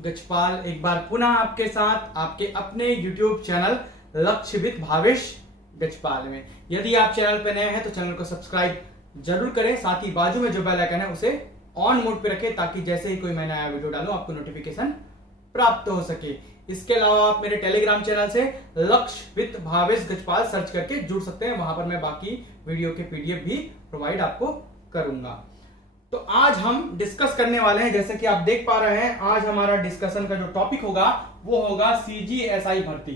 गजपाल एक बार पुनः आपके साथ आपके अपने YouTube चैनल लक्ष्य विद भावेश गजपाल में। यदि आप चैनल पर नए हैं तो चैनल को सब्सक्राइब जरूर करें, साथ ही बाजू में जो बेल आइकन है उसे ऑन मोड पे रखें ताकि जैसे ही कोई मैं नया वीडियो डालूं आपको नोटिफिकेशन प्राप्त हो सके। इसके अलावा आप मेरे टेलीग्राम चैनल से लक्ष्य विद भावेश गजपाल सर्च करके जुड़ सकते हैं, वहां पर मैं बाकी वीडियो के पीडीएफ भी प्रोवाइड आपको करूंगा। तो आज हम डिस्कस करने वाले हैं, जैसे कि आप देख पा रहे हैं, आज हमारा डिस्कशन का जो टॉपिक होगा वो होगा सीजीएसआई भर्ती।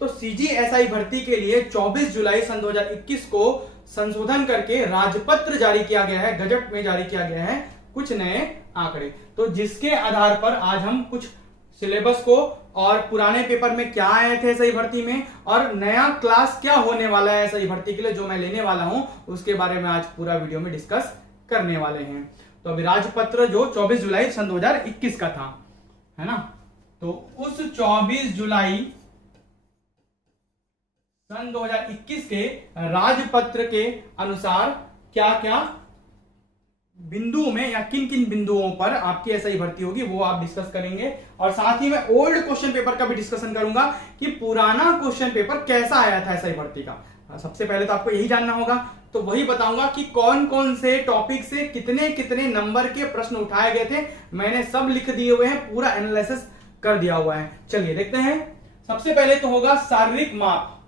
तो सीजीएसआई भर्ती के लिए 24 जुलाई सन 2021 को संशोधन करके राजपत्र जारी किया गया है, गजट में जारी किया गया है कुछ नए आंकड़े। तो जिसके आधार पर आज हम कुछ सिलेबस को और पुराने पेपर में क्या आए थे एसआई भर्ती में और नया क्लास क्या होने वाला है एसआई भर्ती के लिए जो मैं लेने वाला हूं उसके बारे में आज पूरा वीडियो में डिस्कस करने वाले हैं। तो अभी राजपत्र जो 24 जुलाई सन 2021 का था, है ना, तो उस 24 जुलाई सन 2021 के राजपत्र के अनुसार क्या क्या बिंदुओं में या किन किन बिंदुओं पर आपकी एसआई भर्ती होगी वो आप डिस्कस करेंगे। और साथ ही मैं ओल्ड क्वेश्चन पेपर का भी डिस्कशन करूंगा कि पुराना क्वेश्चन पेपर कैसा आया था एसआई भर्ती का। सबसे पहले तो आपको यही जानना होगा, तो वही बताऊंगा कि कौन कौन से टॉपिक से कितने कितने नंबर के प्रश्न उठाए गए थे। मैंने सब लिख दिए हुए हैं, पूरा एनालिसिस कर दिया हुआ है। चलिए देखते हैं। सबसे पहले तो होगा शारीरिक माप,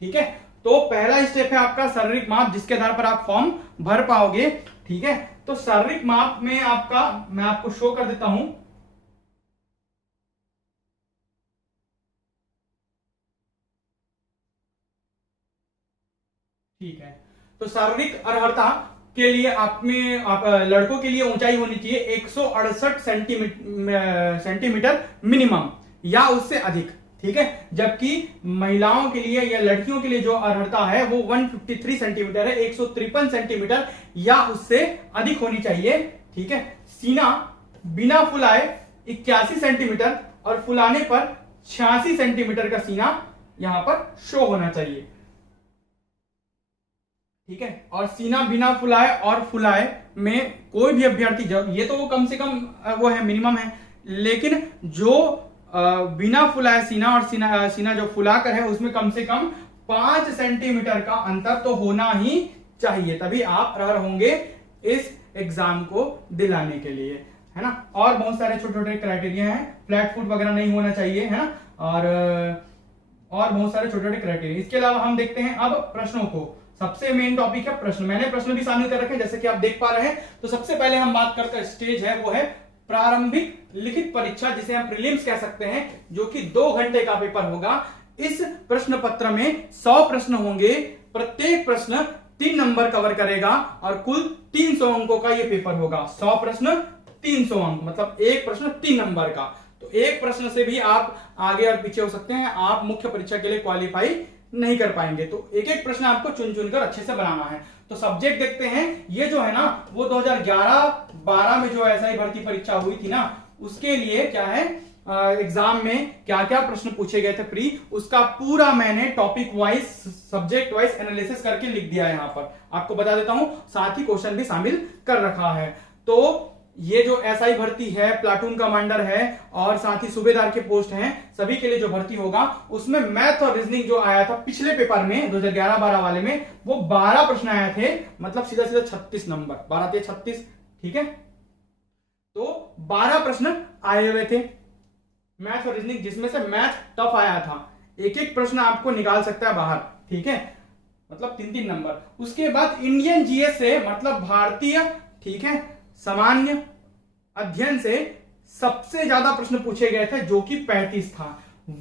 ठीक है। तो पहला स्टेप है आपका शारीरिक माप, जिसके आधार पर आप फॉर्म भर पाओगे, ठीक है। तो शारीरिक माप में आपका मैं आपको शो कर देता हूं। ठीक है, तो शारीरिक अर्हता के लिए आप लड़कों के लिए ऊंचाई होनी चाहिए 168 सेंटीमीटर मिनिमम या उससे अधिक, ठीक है। जबकि महिलाओं के लिए या लड़कियों के लिए जो अर्हता है वो 153 सेंटीमीटर है, 153 सेंटीमीटर या उससे अधिक होनी चाहिए, ठीक है। सीना बिना फुलाए 81 सेंटीमीटर और फुलाने पर 86 सेंटीमीटर का सीना यहां पर शो होना चाहिए, ठीक है। और सीना बिना फुलाए और फुलाए में कोई भी अभ्यर्थी, ये तो वो कम से कम वो है, मिनिमम है, लेकिन जो बिना फुलाए सीना और सीना जो फुलाकर है उसमें कम से कम 5 सेंटीमीटर का अंतर तो होना ही चाहिए, तभी आप अर्ह होंगे इस एग्जाम को दिलाने के लिए, है ना। और बहुत सारे छोटे छोटे क्राइटेरिया हैं, फ्लैट फुट वगैरह नहीं होना चाहिए, है ना, और बहुत सारे छोटे छोटे क्राइटेरिया। इसके अलावा हम देखते हैं अब प्रश्नों को। सबसे मेन टॉपिक है प्रश्न। मैंने प्रश्न भी शामिल कर रखे जैसे कि आप देख पा रहे हैं। तो सबसे पहले हम बात करते स्टेज है वो है प्रारंभिक लिखित परीक्षा, जिसे हम प्रीलिम्स कह सकते हैं, जो कि 2 घंटे का पेपर होगा। इस प्रश्न पत्र में 100 प्रश्न होंगे, प्रत्येक प्रश्न 3 नंबर कवर करेगा और कुल 300 अंकों का यह पेपर होगा। 100 प्रश्न 300 अंक, मतलब एक प्रश्न 3 नंबर का। तो एक प्रश्न से भी आप आगे और पीछे हो सकते हैं, आप मुख्य परीक्षा के लिए क्वालिफाई नहीं कर पाएंगे। तो एक एक प्रश्न आपको चुन चुनकर अच्छे से बनाना है। तो सब्जेक्ट देखते हैं, ये जो है ना वो 2011-12 में जो एसआई भर्ती परीक्षा हुई थी ना, उसके लिए क्या है एग्जाम में क्या क्या प्रश्न पूछे गए थे प्री, उसका पूरा मैंने topic wise subject wise analysis करके लिख दिया है। यहां पर आपको बता देता हूं, साथ ही क्वेश्चन भी शामिल कर रखा है। तो ये जो एसआई भर्ती है, प्लाटून कमांडर है और साथ ही सूबेदार के पोस्ट हैं, सभी के लिए जो भर्ती होगा उसमें मैथ और रीजनिंग जो आया था पिछले पेपर में 2011-12 वाले में, वो 12 प्रश्न आए थे, मतलब सीधा सीधा 36 नंबर, 12 से 36, ठीक है। तो 12 प्रश्न आए हुए थे मैथ और रीजनिंग, जिसमें से मैथ टफ आया था, एक एक प्रश्न आपको निकाल सकता है बाहर, ठीक है, मतलब 3-3 नंबर। उसके बाद इंडियन जीएस से, मतलब भारतीय, ठीक है, सामान्य अध्ययन से सबसे ज्यादा प्रश्न पूछे गए थे, जो कि 35 था।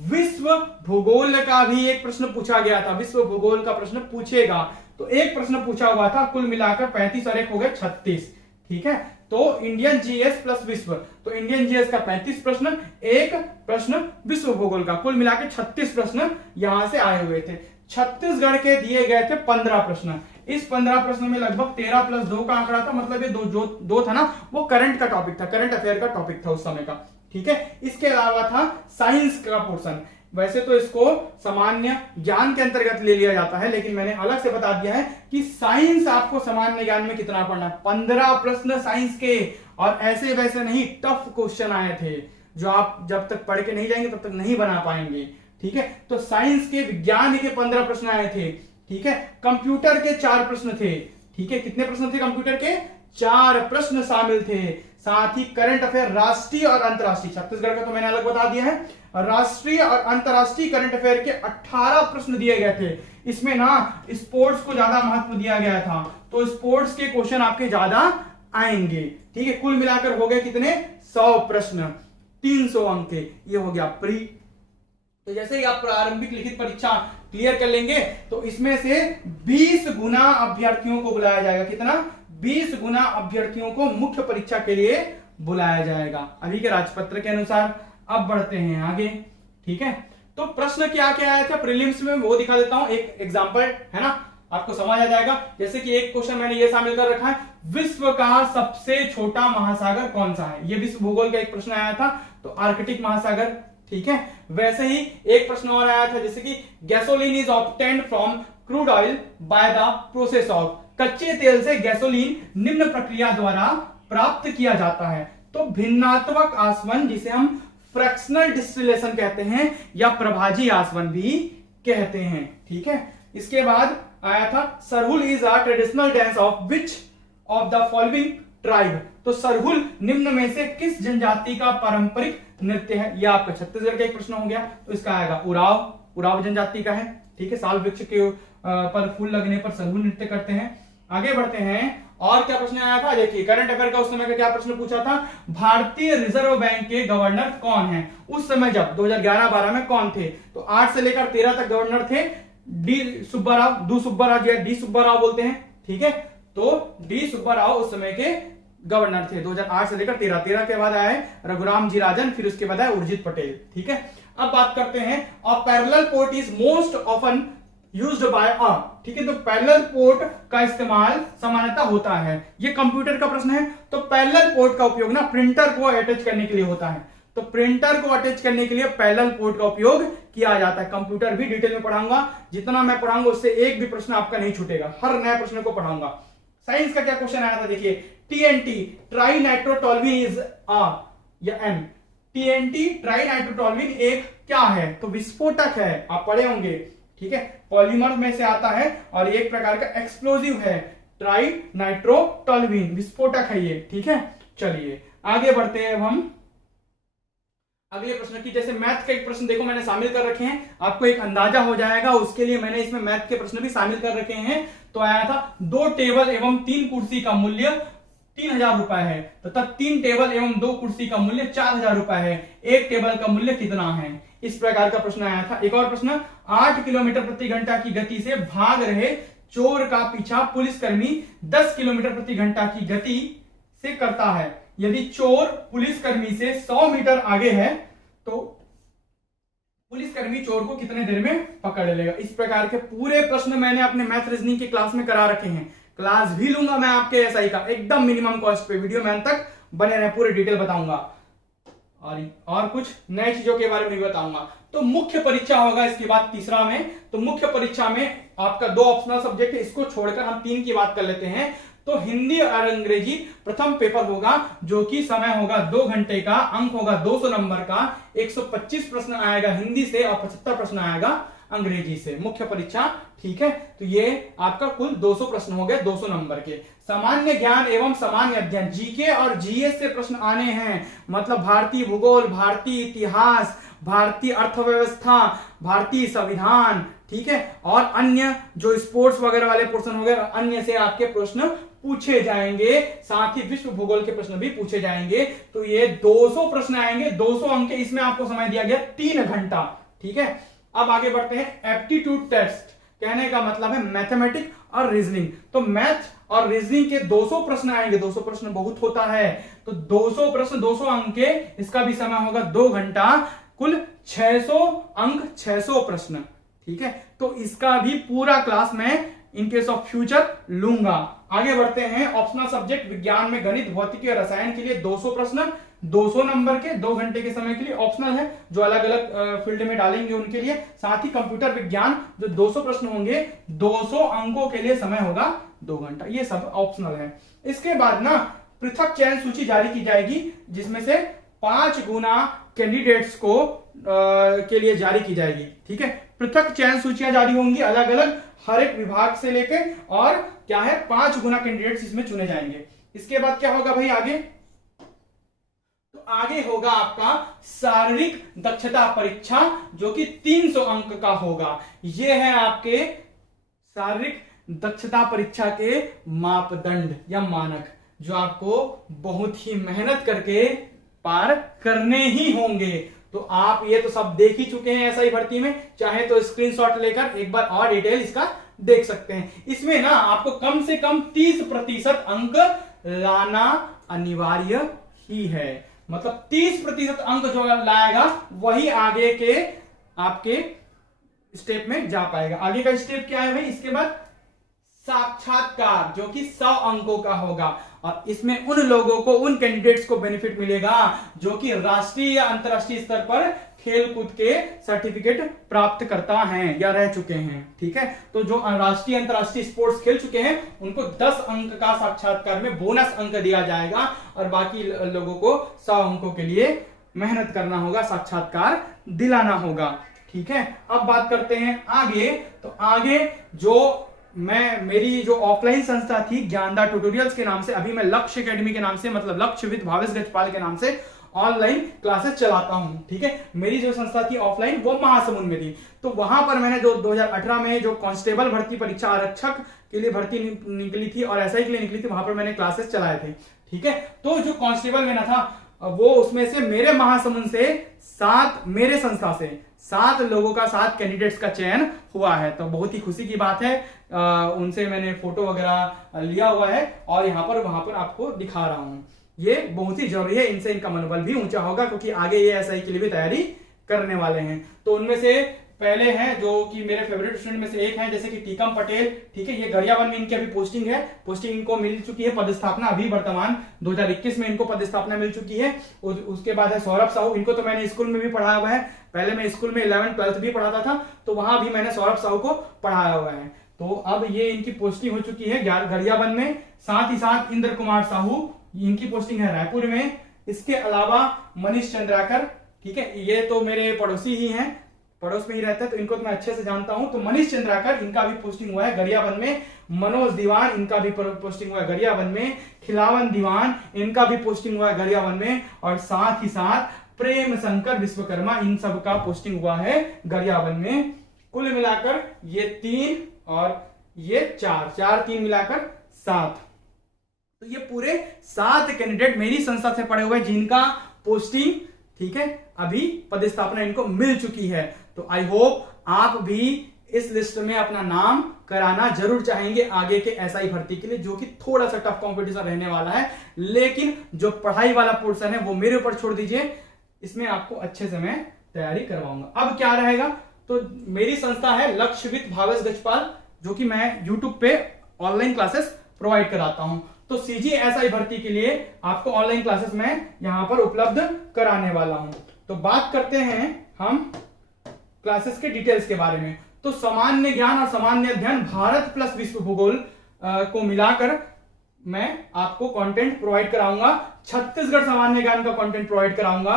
विश्व भूगोल का भी एक प्रश्न पूछा गया था, विश्व भूगोल का प्रश्न पूछेगा, तो एक प्रश्न पूछा हुआ था, कुल मिलाकर 35 और एक हो गए 36, ठीक है। तो इंडियन जीएस प्लस विश्व, तो इंडियन जीएस का 35 प्रश्न, एक प्रश्न विश्व भूगोल का, कुल मिलाकर 36 प्रश्न यहां से आए हुए थे। छत्तीसगढ़ के दिए गए थे 15 प्रश्न। इस 15 प्रश्न में लगभग 13 प्लस 2 का आंकड़ा था, मतलब ये दो था ना, वो करंट का टॉपिक था, करंट अफेयर का टॉपिक था उस समय का, ठीक है। इसके अलावा था साइंस का पोर्शन। वैसे तो इसको सामान्य ज्ञान के अंतर्गत ले लिया जाता है, लेकिन मैंने अलग से बता दिया है कि साइंस आपको सामान्य ज्ञान में कितना पढ़ना है। 15 प्रश्न साइंस के, और ऐसे वैसे नहीं, टफ क्वेश्चन आए थे जो आप जब तक पढ़ के नहीं जाएंगे तब तक नहीं बना पाएंगे। ठीक है, तो साइंस के, विज्ञान के 15 प्रश्न आए थे। ठीक है, कंप्यूटर के 4 प्रश्न थे। ठीक है, कितने प्रश्न थे कंप्यूटर के? 4 प्रश्न शामिल थे। साथ ही करंट अफेयर, राष्ट्रीय और अंतरराष्ट्रीय, छत्तीसगढ़ का तो मैंने अलग बता दिया है, राष्ट्रीय और अंतरराष्ट्रीय करंट अफेयर के 18 प्रश्न दिए गए थे। इसमें ना स्पोर्ट्स को ज्यादा महत्व दिया गया था, तो स्पोर्ट्स के क्वेश्चन आपके ज्यादा आएंगे। ठीक है, कुल मिलाकर हो गए कितने? 100 प्रश्न, 300 अंक के। ये हो गया प्री। तो जैसे ही आप प्रारंभिक लिखित परीक्षा क्लियर कर लेंगे तो इसमें से 20 गुना अभ्यर्थियों को बुलाया जाएगा। कितना? 20 गुना अभ्यर्थियों को मुख्य परीक्षा के लिए बुलाया जाएगा अभी के राजपत्र के अनुसार। अब बढ़ते हैं आगे। ठीक है, तो प्रश्न क्या क्या आया था प्रीलिम्स में वो दिखा देता हूं, एक एग्जांपल है ना, आपको समझ आ जाएगा। जैसे कि एक क्वेश्चन मैंने ये शामिल कर रखा है, विश्व का सबसे छोटा महासागर कौन सा है? ये विश्व भूगोल का एक प्रश्न आया था, तो आर्कटिक महासागर। ठीक है, वैसे ही एक प्रश्न और आया था, जैसे कि gasoline is obtained from crude oil by the process of, कच्चे तेल से गैसोलीन निम्न प्रक्रिया द्वारा प्राप्त किया जाता है। तो भिन्नात्मक आसवन, जिसे हम फ्रैक्शनल डिस्टिलेशन कहते हैं या प्रभाजी आसवन भी कहते हैं। ठीक है, इसके बाद आया था Sarhul is a traditional dance of which of the following tribe. तो सरहुल निम्न में से किस जनजाति का पारंपरिक नृत्य है? यह आपका छत्तीसगढ़ का एक प्रश्न हो गया, तो इसका आएगा उराव, उराव जनजाति का है। ठीक है, साल वृक्ष के पर फूल लगने पर सरहुल नृत्य करते हैं। आगे बढ़ते हैं, और क्या प्रश्न आया था? देखिए करंट अफेयर का उस समय का क्या प्रश्न पूछा था, भारतीय रिजर्व बैंक के गवर्नर कौन है? उस समय जब 2011-12 में कौन थे? तो 8 से लेकर 13 तक गवर्नर थे डी सुब्बाराव, दू सुब्बाराव या डी सुब्बाराव बोलते हैं। ठीक है, तो डी सुब्बाराव उस समय के गवर्नर थे 2008 से लेकर 13 के बाद आए रघुराम जी राजन, फिर उसके बाद आए उर्जित पटेल। ठीक है, अब बात करते हैं a parallel port is most often used by a. ठीक है, तो पैरेलल पोर्ट का इस्तेमाल सामान्यतः होता है, ये कंप्यूटर का प्रश्न है। तो पैरेलल पोर्ट का उपयोग ना प्रिंटर को अटैच करने के लिए होता है, तो प्रिंटर को अटैच करने के लिए पैरेलल पोर्ट का उपयोग किया जाता है। कंप्यूटर भी डिटेल में पढ़ाऊंगा, जितना मैं पढ़ाऊंगा उससे एक भी प्रश्न आपका नहीं छूटेगा, हर नए प्रश्न को पढ़ाऊंगा। साइंस का क्या क्वेश्चन आया था? देखिए टीएनटी, ट्राई नाइट्रोटोल्यूइन इज आ या एन। टीएनटी ट्राई नाइट्रोटोल्यूइन एक क्या है? तो विस्फोटक है, आप पढ़े होंगे। ठीक है, पॉलीमर में से आता है और एक प्रकार का एक्सप्लोजिव है। ट्राई नाइट्रोटोल्यूइन विस्फोटक है ये। ठीक है, चलिए आगे बढ़ते हैं हम अगले प्रश्न की। जैसे मैथ का एक प्रश्न देखो मैंने शामिल कर रखे हैं, आपको एक अंदाजा हो जाएगा, उसके लिए मैंने इसमें मैथ के प्रश्न भी शामिल कर रखे हैं। तो आया था 2 टेबल एवं 3 कुर्सी का मूल्य 3000 रुपए है, तथा 3 टेबल एवं 2 कुर्सी का मूल्य 4000 रुपए है, एक टेबल का मूल्य कितना है? इस प्रकार का प्रश्न आया था। एक और प्रश्न, 8 किलोमीटर प्रति घंटा की गति से भाग रहे चोर का पीछा पुलिसकर्मी 10 किलोमीटर प्रति घंटा की गति से करता है। यदि चोर पुलिसकर्मी से 100 मीटर आगे है तो पुलिसकर्मी चोर को कितने देर में पकड़ लेगा? इस प्रकार के पूरे प्रश्न मैंने अपने मैथ रीजनिंग की क्लास में करा रखे हैं। क्लास भी लूंगा मैं आपके एसआई का एकदम मिनिमम कॉस्ट पे, वीडियो में अंत तक बने रहे, पूरे डिटेल बताऊंगा और कुछ नई चीजों के बारे में भी बताऊंगा। तो मुख्य परीक्षा होगा इसके बाद तीसरा में। तो मुख्य परीक्षा में आपका 2 ऑप्शनल सब्जेक्ट है, इसको छोड़कर हम 3 की बात कर लेते हैं। तो हिंदी और अंग्रेजी प्रथम पेपर होगा, जो कि समय होगा 2 घंटे का, अंक होगा 200 नंबर का, 125 प्रश्न आएगा हिंदी से और 75 प्रश्न आएगा अंग्रेजी से, मुख्य परीक्षा। ठीक है, तो ये आपका कुल 200 प्रश्न हो गए 200 नंबर के। सामान्य ज्ञान एवं सामान्य अध्ययन, जीके और जीएस से प्रश्न आने हैं, मतलब भारतीय भूगोल, भारतीय इतिहास, भारतीय अर्थव्यवस्था, भारतीय संविधान। ठीक है, और अन्य जो स्पोर्ट्स वगैरह वाले पोर्शन हो गए, अन्य से आपके प्रश्न पूछे जाएंगे, साथ ही विश्व भूगोल के प्रश्न भी पूछे जाएंगे। तो ये 200 प्रश्न आएंगे, 200 अंक, इसमें आपको समय दिया गया 3 घंटा। ठीक है, अब आगे बढ़ते हैं एप्टीट्यूड टेस्ट। कहने का मतलब है मैथमेटिक्स और रीजनिंग। तो मैथ और रीजनिंग के 200 प्रश्न आएंगे, 200 प्रश्न बहुत होता है, तो 200 प्रश्न 200 अंक के, इसका भी समय होगा 2 घंटा, कुल 600 अंक, 600 प्रश्न। ठीक है, तो इसका भी पूरा क्लास मैं इन केस ऑफ फ्यूचर लूंगा। आगे बढ़ते हैं ऑप्शनल सब्जेक्ट विज्ञान में गणित, भौतिकी और रसायन के लिए 200 प्रश्न, 200 नंबर के, 2 घंटे के समय के लिए। ऑप्शनल है, जो अलग अलग फील्ड में डालेंगे उनके लिए। साथ ही कंप्यूटर विज्ञान जो 200 प्रश्न होंगे, 200 अंकों के लिए समय होगा 2 घंटा। ये सब ऑप्शनल है। इसके बाद ना पृथक चयन सूची जारी की जाएगी, जिसमें से 5 गुना कैंडिडेट्स को के लिए जारी की जाएगी। ठीक है, पृथक चयन सूचियां जारी होंगी अलग अलग हर एक विभाग से लेके, और क्या है 5 गुना कैंडिडेट्स इसमें चुने जाएंगे। इसके बाद क्या होगा भाई आगे, तो आगे होगा आपका शारीरिक दक्षता परीक्षा जो कि 300 अंक का होगा। ये है आपके शारीरिक दक्षता परीक्षा के मापदंड या मानक जो आपको बहुत ही मेहनत करके पार करने ही होंगे। तो आप ये तो सब देख ही चुके हैं एसआई भर्ती में, चाहे तो स्क्रीनशॉट लेकर एक बार और डिटेल इसका देख सकते हैं। इसमें ना आपको कम से कम 30% अंक लाना अनिवार्य ही है, मतलब 30% अंक जो लाएगा वही आगे के आपके स्टेप में जा पाएगा। आगे का स्टेप क्या है भाई, इसके बाद साक्षात्कार जो कि 100 अंकों का होगा, और इसमें उन लोगों को, उन कैंडिडेट्स को बेनिफिट मिलेगा जो कि राष्ट्रीय या अंतरराष्ट्रीय स्तर पर खेलकूद के सर्टिफिकेट प्राप्त करता है या रह चुके हैं। ठीक है, तो जो राष्ट्रीय अंतरराष्ट्रीय स्पोर्ट्स खेल चुके हैं उनको 10 अंक का साक्षात्कार में बोनस अंक दिया जाएगा, और बाकी लोगों को 100 अंकों के लिए मेहनत करना होगा, साक्षात्कार दिलाना होगा। ठीक है, अब बात करते हैं आगे। तो आगे जो मेरी जो ऑफलाइन संस्था थी ज्ञानदा ट्यूटोरियल्स के नाम से, अभी मैं लक्ष्य एकेडमी के नाम से, मतलब लक्ष्य विद भावेश गजपाल के नाम से ऑनलाइन क्लासेस चलाता हूं। ठीक है, मेरी जो संस्था थी ऑफलाइन वो महासमुंद में थी। तो वहां पर मैंने जो 2018 में जो कांस्टेबल भर्ती परीक्षा आरक्षक के लिए भर्ती निकली थी और एसआई के लिए निकली थी, वहां पर मैंने क्लासेस चलाए थे। ठीक है, तो जो कांस्टेबल में ना था वो, उसमें से मेरे महासमुंद से 7, मेरे संस्था से 7 लोगों का, 7 कैंडिडेट्स का चयन हुआ है। तो बहुत ही खुशी की बात है। उनसे मैंने फोटो वगैरह लिया हुआ है और यहाँ पर वहां पर आपको दिखा रहा हूं। ये बहुत ही जरूरी है, इनसे इनका मनोबल भी ऊंचा होगा क्योंकि आगे ये एसआई के लिए भी तैयारी करने वाले हैं। तो उनमें से पहले हैं जो कि मेरे फेवरेट स्टूडेंट में से एक हैं, जैसे कि टीकम पटेल। ठीक है, ये गरियाबंद में इनकी अभी पोस्टिंग है, पोस्टिंग इनको मिल चुकी है, पदस्थापना अभी वर्तमान 2021 में इनको पदस्थापना मिल चुकी है। उसके बाद है सौरभ साहू, इनको तो मैंने स्कूल में भी पढ़ाया हुआ है। पहले मैं स्कूल में 11th 12th भी पढ़ाता था, तो वहां भी मैंने सौरभ साहू को पढ़ाया हुआ है। तो अब ये इनकी पोस्टिंग हो चुकी है गरियाबंद में। साथ ही साथ इंद्र कुमार साहू, इनकी पोस्टिंग है रायपुर में। इसके अलावा मनीष चंद्राकर, ठीक है, ये तो मेरे पड़ोसी ही हैं, पड़ोस में ही रहता है, तो इनको तो मैं अच्छे से जानता हूं। तो मनीष चंद्राकर, इनका भी पोस्टिंग हुआ है गरियाबंद में। मनोज दीवान, इनका भी पोस्टिंग हुआ है गरियाबंद में। खिलावन दीवान, इनका भी पोस्टिंग हुआ है गरियाबंद में। और साथ ही साथ प्रेम शंकर विश्वकर्मा, इन सब का पोस्टिंग हुआ है गरियाबंद में। कुल मिलाकर ये 3 और ये 4, 3 मिलाकर 7। तो ये पूरे 7 कैंडिडेट मेरी संस्था से पढ़े हुए जिनका पोस्टिंग, ठीक है, अभी पदस्थापना इनको मिल चुकी है। तो आई होप आप भी इस लिस्ट में अपना नाम कराना जरूर चाहेंगे आगे के एसआई भर्ती के लिए, जो कि थोड़ा सा टफ कंपटीशन रहने वाला है। लेकिन जो पढ़ाई वाला पोर्शन है वो मेरे ऊपर छोड़ दीजिए, इसमें आपको अच्छे से मैं तैयारी करवाऊंगा। अब क्या रहेगा, तो मेरी संस्था है लक्ष्य विद भावेश गजपाल, जो कि मैं यूट्यूब पे ऑनलाइन क्लासेस प्रोवाइड कराता हूं। तो सीजी एसआई भर्ती के लिए आपको ऑनलाइन क्लासेस मैं यहां पर उपलब्ध कराने वाला हूं। तो बात करते हैं हम क्लासेस के डिटेल्स के बारे में। तो सामान्य ज्ञान और सामान्य अध्ययन भारत प्लस विश्व भूगोल को मिलाकर मैं आपको कंटेंट प्रोवाइड कराऊंगा। छत्तीसगढ़ सामान्य ज्ञान का कंटेंट प्रोवाइड कराऊंगा,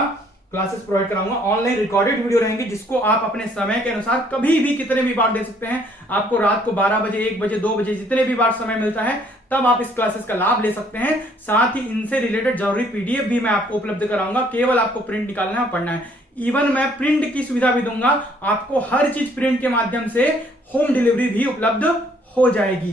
क्लासेस प्रोवाइड कराऊंगा। ऑनलाइन रिकॉर्डेड वीडियो रहेंगी जिसको आप अपने समय के अनुसार कभी भी कितने भी बार दे सकते हैं। आपको रात को 12 बजे, 1 बजे, 2 बजे, जितने भी बार समय मिलता है तब आप इस क्लासेस का लाभ ले सकते हैं। साथ ही इनसे रिलेटेड जरूरी पीडीएफ भी मैं आपको उपलब्ध कराऊंगा, केवल आपको प्रिंट निकालना है और पढ़ना है। इवन मैं प्रिंट की सुविधा भी दूंगा, आपको हर चीज प्रिंट के माध्यम से होम डिलीवरी भी उपलब्ध हो जाएगी।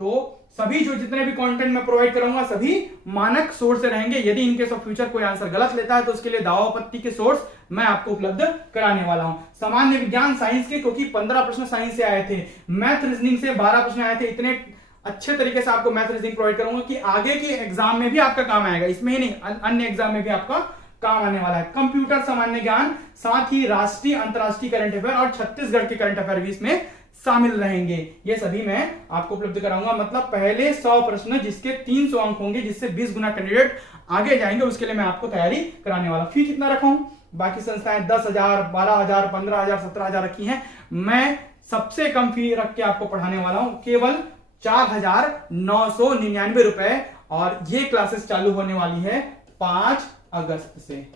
तो सभी जो जितने भी कंटेंट मैं प्रोवाइड करूंगा सभी मानक सोर्स से रहेंगे। यदि इनके सब फ्यूचर कोई आंसर गलत लेता है तो उसके लिए दावापत्ति के सोर्स मैं आपको उपलब्ध कराने वाला हूं। सामान्य विज्ञान साइंस के, क्योंकि 15 प्रश्न साइंस से आए थे, मैथ रीजनिंग से 12 प्रश्न आए थे, इतने अच्छे तरीके से आपको मैथ रीजनिंग प्रोवाइड करूंगा कि आगे के एग्जाम में भी आपका काम आएगा। इसमें ही नहीं, अन्य एग्जाम में भी आपका काम आने वाला है। कंप्यूटर सामान्य ज्ञान, साथ ही राष्ट्रीय अंतरराष्ट्रीय करंट अफेयर और छत्तीसगढ़ के करंट अफेयर भी इसमें शामिल रहेंगे। ये सभी मैं आपको उपलब्ध कराऊंगा। मतलब पहले 100 प्रश्न जिसके 300 अंक होंगे, जिससे 20 गुना कैंडिडेट आगे जाएंगे, उसके लिए मैं आपको तैयारी कराने वाला। फी कितना रखा हूं? बाकी संस्थाएं 10,000, 12,000, 15,000, 17,000 रखी हैं। मैं सबसे कम फी रख के आपको पढ़ाने वाला हूं, केवल 4,999 रुपए। और ये क्लासेस चालू होने वाली है 5 अगस्त से।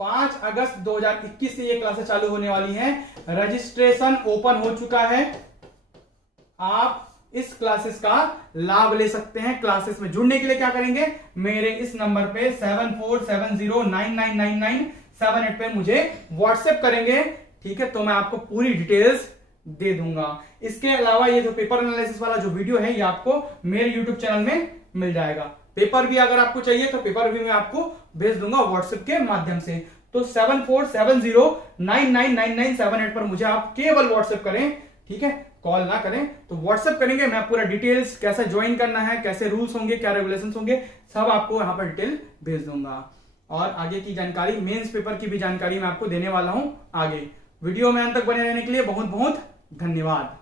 5 अगस्त 2021 से ये क्लासेस चालू होने वाली हैं। रजिस्ट्रेशन ओपन हो चुका है, आप इस क्लासेस का लाभ ले सकते हैं। क्लासेस में जुड़ने के लिए क्या करेंगे, मेरे इस नंबर पे 7470999978 पे मुझे व्हाट्सएप करेंगे, ठीक है, तो मैं आपको पूरी डिटेल्स दे दूंगा। इसके अलावा ये जो पेपर एनालिसिस वाला जो वीडियो है ये आपको मेरे यूट्यूब चैनल में मिल जाएगा। पेपर भी अगर आपको चाहिए तो पेपर भी मैं आपको भेज दूंगा व्हाट्सएप के माध्यम से। तो 7470999978 पर मुझे आप केवल व्हाट्सएप करें, ठीक है, कॉल ना करें। तो व्हाट्सएप करेंगे, मैं पूरा डिटेल्स कैसे ज्वाइन करना है, कैसे रूल्स होंगे, क्या रेगुलेशंस होंगे, सब आपको यहां पर डिटेल भेज दूंगा। और आगे की जानकारी, मेंस पेपर की भी जानकारी मैं आपको देने वाला हूं आगे। वीडियो में अंत तक बने रहने के लिए बहुत बहुत धन्यवाद।